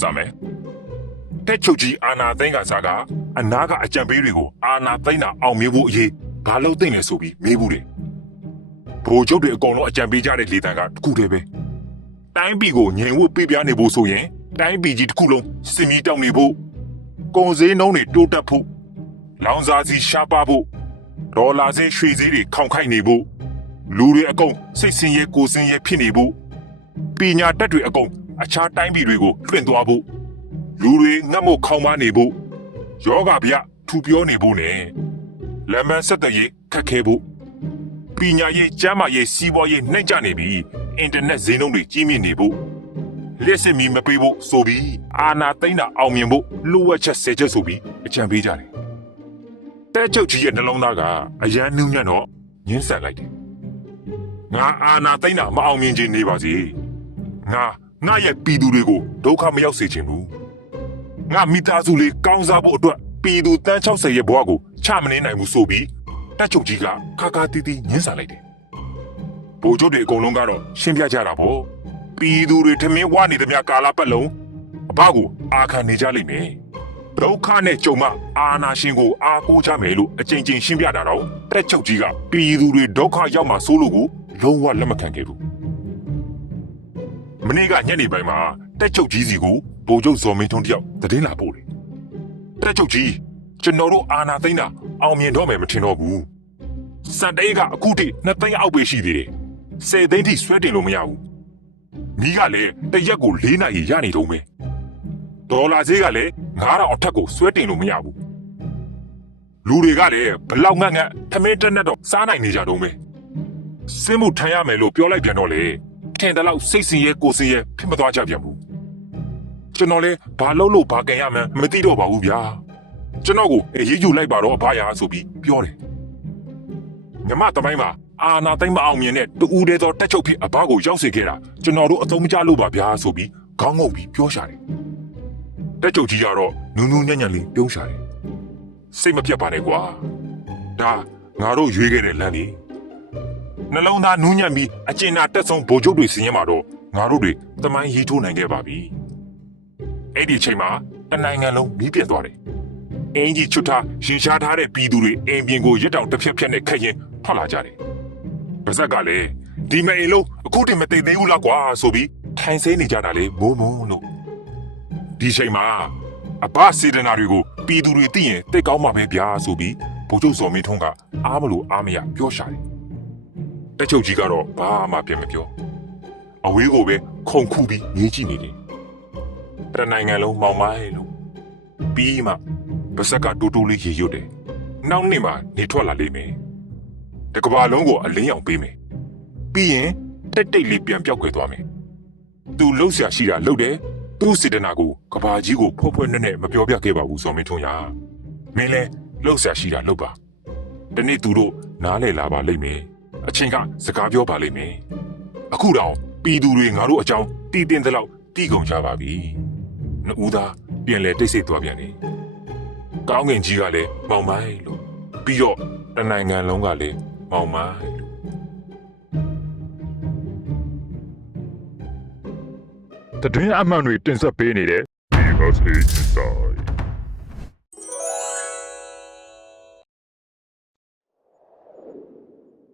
စမယ်တက်ချုပ်ကြီးအာနာသိန်းကစားကအနာကအကြံပေးတွေကိုအာနာသိန်းတာအောင်မြင်ဖို့အရေးဘာလို့သိမ့်လဲဆိုပြီးမေးဘူးတယ်ဘိုလ်ချုပ်တွေအကုန်လုံးအကြံပေးကြတဲ့လေတံကတစ်ခုတည်းပဲတိုင်းပြည်ကိုငြိမ်ဝှက်ပြပြနေဖို့ဆိုရင်တိုင်းပြည်ကြီးတစ်ခုလုံးစင်မီတောင်းနေဖို့ကုန်စည်နှုန်းတွေတိုးတက်ဖို့လောင်စာစီရှားပါဖို့ဒေါ်လာစင်းရွှေစည်းတွေခေါင်ခိုက်နေဖို့လူတွေအကုန်စိတ်ဆင်းရဲကိုယ်ဆင်းရဲဖြစ်နေဖို့ပညာတတ်တွေအကုန် အခြားတိုင်းပြည်တွေကိုလွှင့်သွားဖို့လူတွေငတ်မို့ခေါင်းမနေဖို့ယောဂဗျထူပြောနေဖို့နဲ့လမ်းမဆက်တဲ့ရေးခက်ခဲဖို့ပညာရေးကျမ်းမာရေးစီးပွားရေးနှိမ့်ကျနေပြီးအင်တာနက်ဈေးနှုန်းတွေကြီးမြင့်နေဖို့လက်စစ်မီမပေးဖို့ဆိုပြီးအာနာသိမ့်တာအောင်မြင်ဖို့လိုအပ်ချက်ဆယ်ချက်ဆိုပြီးအကြံပေးကြတယ်တဲချုပ်ကြီးရဲ့နှလုံးသားကအရန်နှူးညံ့တော့ညှင်းဆန်လိုက်တယ်ငါအာနာသိမ့်တာမအောင်မြင်ခြင်းနေပါစေငါ ငါရဲ့ပြည်သူတွေကိုဒုက္ခမရောက်စေချင်ဘူးငါမိသားစုလေးကောင်းစားဖို့အတွက်ပြည်သူတန်း60ရဲ့ဘဝကိုချမနေနိုင်ဘူးဆိုပြီးတက်ချုပ်ကြီးကခါခါတီးတီးညှင်းဆန်လိုက်တယ်ဗိုလ်ချုပ်တွေအကုန်လုံးကတော့ရှင်းပြကြတာပေါ့ပြည်သူတွေထမင်းဝနေသမျှကာလပတ်လုံးအဘကိုအာခံနေကြလိမ့်မယ်ဒုက္ခနဲ့ကြုံမှအာနာရှင်ကိုအာကိုးချမယ်လို့အကြိမ်ကြိမ်ရှင်းပြတာတော့တက်ချုပ်ကြီးကပြည်သူတွေဒုက္ခရောက်မှစိုးလို့ကိုလုံးဝလက်မခံခဲ့ဘူး မနေ့ကညနေပိုင်းမှာတက်ချုပ်ကြီးစီကိုဗိုလ်ချုပ်ဇော်မင်းထွန်းတယောက်သတင်းလာပို့တယ်။တက်ချုပ်ကြီးကျွန်တော်တို့အာနာသိန်းတာအောင်မြင်တော့မယ်မထင်တော့ဘူး။စံတေးကအခုထိနှစ်သိန်းအောက်ပဲရှိသေးတယ်။ဆယ်သိန်းထိဆွဲတင်လို့မရဘူး။မိကလည်းတရက်ကို၄နာရီရနေတော့မယ်။ဒေါ်လာဈေးကလည်း9000အထက်ကိုဆွဲတင်လို့မရဘူး။လူတွေကလည်းဘလောက်ငတ်ငတ်ထမင်းတက်နဲ့တော့စားနိုင်နေကြတော့မယ်။စင်းမှုထမ်းရမယ်လို့ပြောလိုက်ပြန်တော့လေ ထင်တယ်လို့စိတ်စင်ရဲကိုယ်စင်ရဲဖြစ်မသွားကြပြန်ဘူးကျွန်တော်လဲဘာလုပ်လို့ဘာကန်ရမှန်းမသိတော့ပါဘူးဗျာကျွန်တော်ကိုအေးရေးယူလိုက်ပါတော့အဘရာဆိုပြီးပြောတယ်မြမတမိုင်းမှာအာနာသိမ့်မအောင်မြင်တဲ့တူဦးတဲ့သောတက်ချုပ်ဖြစ်အဘကိုရောက်စေခဲ့တာကျွန်တော်တို့အသုံးမကျလို့ပါဗျာဆိုပြီးခေါင်းငုံပြီးပြောရှာတယ်တက်ချုပ်ကြီးကတော့နူးနူးညံ့ညံ့လေးပြုံးရှာတယ်စိတ်မပြတ်ပါနဲ့ကွာဒါငါတို့ရွေးခဲ့တဲ့လမ်းလေး နှလုံးသားနူးညံ့ပြီးအကျဉ်းနာတက်ဆုံးဗိုလ်ချုပ်တွေစီရင်မှာတော့ငါတို့တွေတမိုင်းရေးထိုးနိုင်ခဲ့ပါပြီအဲ့ဒီအချိန်မှာတနိုင်ငံလုံးမီးပြတ်သွားတယ်အင်ကြီးချွတ်ထားရင်ရှားထားတဲ့ပြည်သူတွေအိမ်ပြင်ကိုရစ်တောင်တစ်ဖြက်ဖြက်နဲ့ခက်ရင်ထွက်လာကြတယ်ပါဇက်ကလည်းဒီမအိမ်လုံးအခုတည်းမသိသေးဘူးလားကွာဆိုပြီးထိုင်ဆဲနေကြတာလေမိုးမိုးလို့ဒီချိန်မှာအဘစေတနာတွေကိုပြည်သူတွေသိရင်တိတ်ကောင်းမှာပဲဗျာဆိုပြီးဗိုလ်ချုပ်ဇော်မင်းထွန်းကအားမလို့အားမရပြောရှာတယ် တက်ချုပ်ကြီးကတော့ဘာမှပြန်မပြောအဝေးကိုပဲခုန်ခုပြီးငေးကြည့်နေတယ်တနိုင်ငံလုံးမောင်မိုင်းလို့ပြီးမှပါဇက်ကတူတူလေးရေရွတ်တယ်နောက်နေ့မှနေထွက်လာလိမ့်မယ်တကဘာလုံးကိုအလင်းအောင်ပေးမယ်ပြီးရင်တိတ်တိတ်လေးပြန်ပြောက်ခွေသွားမယ်သူလှုပ်ရှားရှိတာလှုပ်တယ်သူ့စေတနာကိုကဘာကြီးကိုဖွဲ့ဖွဲ့နဲ့နဲ့မပြောပြခဲ့ပါဘူးစော်မင်းထွန်းရမင်းလဲလှုပ်ရှားရှိတာလှုပ်ပါဒီနေ့သူတို့နားလဲလာပါလိမ့်မယ် အချင်းကစကားပြောပါလိမ့်မယ်အခုတော့ပြည်သူတွေငါတို့အကြောင်းတည်တင်သလောက်တည်ကုန်ကြပါပြီနှစ်ဦးသားပြန်လဲတိတ်ဆိတ်သွားပြန်တယ်ကောင်းငင်ကြီးကလည်းမောင်မိုင်းလို့ပြီးတော့တနိုင်ငံလုံးကလည်းမောင်မိုင်းလို့တတွင်းအမှန်တွေတင်ဆက်ပေးနေတဲ့ Because Inside